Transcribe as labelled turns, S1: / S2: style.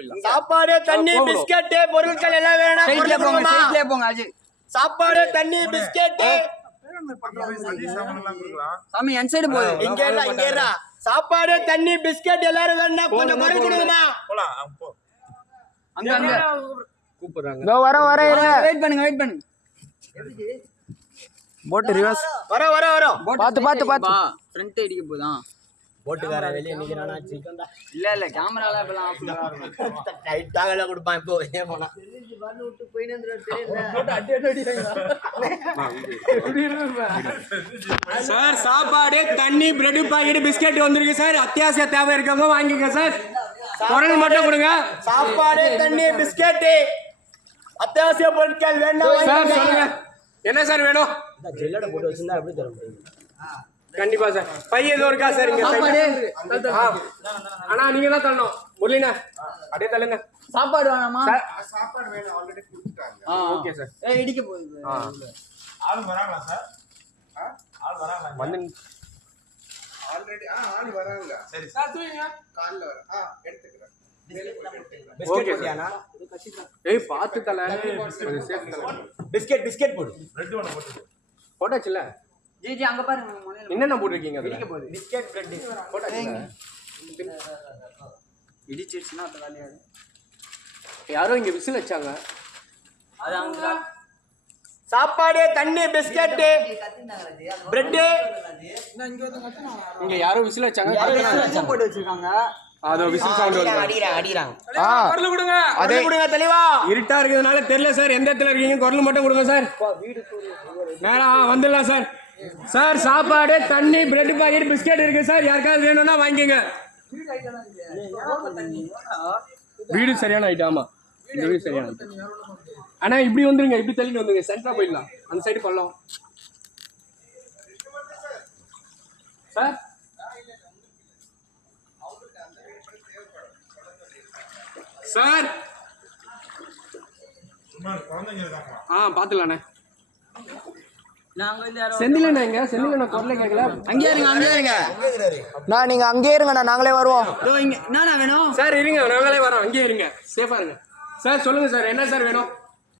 S1: போயிடலாம்.
S2: சாப்பாடு தண்ணி பிஸ்கட் பொருட்கள் எல்லாம் வேணும்.
S3: சைட்ல போங்க அஜி.
S2: சாப்பாடு தண்ணி பிஸ்கட்
S3: சாமி என் சைடு போகுது.
S2: இங்க இருடா. சாப்பாடு தண்ணி பிஸ்கட் எல்லாரும் வேணும். கொஞ்சம் குறை கொடுங்கம்மா.
S3: அங்க அங்க
S1: கூப்பிடுறாங்க.
S4: இதோ வர
S3: வெயிட் பண்ணுங்க.
S4: போட் ரிவர்ஸ்
S2: வர
S4: பாத்து
S3: ஃப்ரண்ட் அடிக்க போதா.
S2: போட்டுக்கார வெளிய நிக்கறானா சிக்கன்டா.
S3: இல்ல கேமரால இப்பலாம் ஆஃப்
S2: டைட் டாகல கொடுப்பான் இப்போ ஏன் போனா. சார் சாப்பாடு தண்ணி பிரெட் பாக்கெட் பிஸ்கட் வந்திருக்கு சார். அத்தியாவசிய தேவை இருக்கவங்க வாங்கிக்க சார். பொருள் மட்டும் கொடுங்க. சாப்பாடு தண்ணி பிஸ்கட் அத்தியாவசிய பொருட்கள் வேண்டாம் சார். சொல்லுங்க என்ன சார் வேணும்? ஜெல்லட போட்டு வச்சிருந்தா எப்படி தர முடியும்? கண்டிப்பா சார். பைய ஏதோ இருக்கா சார் இங்க? அண்ணா நீங்க தான் தரணும். முரளினா அப்படியே தள்ளுங்க.
S3: சாப்பாடு வேணாமா?
S5: சாப்பாடு வேணும். ஆல்ரெடி கொடுத்துட்டாங்க.
S3: Okay sir. இடிக்க போகுது.
S5: ஆள் வராங்களா சார்? ஆள் வராங்களா?
S1: வந்து
S5: ஆல்ரெடி ஆள் வராங்க. சரி சார் தூங்க. கால்ல வர. எடுத்துக்கிறேன்.
S2: பிஸ்கட் போடியானா?
S1: ஏய் பாத்து தல. கொஞ்சம் சேஃப் தல.
S2: பிஸ்கட் போடு.
S5: பிரெட் ஒன்னு போட்டு.
S1: போட்டாச்சுல.
S3: ஜி அங்க பாருங்க.
S1: என்னென்ன போட்டுருக்கீங்க அதுல?
S2: Biscuit bread
S1: போட்டாச்சுல.
S3: இடிச்சிடுச்சுனா அது வேலையாது.
S1: யாரோ இங்க விசில் வச்சாங்க.
S3: அது அவங்க
S2: சாப்பாடு தண்ணி பிஸ்கட் பிரெட்
S1: இங்க யாரோ விசில் வச்சாங்க.
S3: போட்டு வச்சிருக்காங்க.
S1: அதோ விசில் சவுண்ட் வருது.
S2: அடிறாங்க.
S1: குரல் கொடுங்க.
S2: குரல் கொடுங்க தெளிவா.
S1: இருட்டா இருக்கிறதுனால தெரியல சார் எந்த இடத்துல இருக்கீங்க. குரல் மட்டும் கொடுங்க சார். நேரா வந்துடலாம் சார். சார் சாப்பாடு தண்ணி பிரெட் பாக்கெட் பிஸ்கட் இருக்கு சார். யாருக்காவது வேணும்னா வாங்கிக்கங்க. வீடு சரியான ஐட்டம். ஆமா இந்த வீடு சரியான ஐட்டம். ஆனா இப்படி வந்துருங்க. இப்படி தள்ளிட்டு வந்துருங்க. சென்டரா போயிடலாம். அந்த சைடு பள்ளம் சார். சார்
S5: குழந்தைங்க இருக்காங்களா?
S1: பாத்துலாண்ணே.
S3: நாங்க இந்த
S1: செந்திலண்ணா எங்க? செந்திலண்ணா குரலே கேட்கல.
S3: அங்கே இருங்க.
S4: நான் நீங்க அங்கேயே இருங்கண்ணா, நாங்களே வருவோம்.
S3: இங்க என்னண்ணா வேணும்?
S1: சார் இருங்க நாங்களே வரோம். அங்கேயே இருங்க. சேஃபா இருங்க சார். சொல்லுங்க சார் என்ன சார் வேணும்?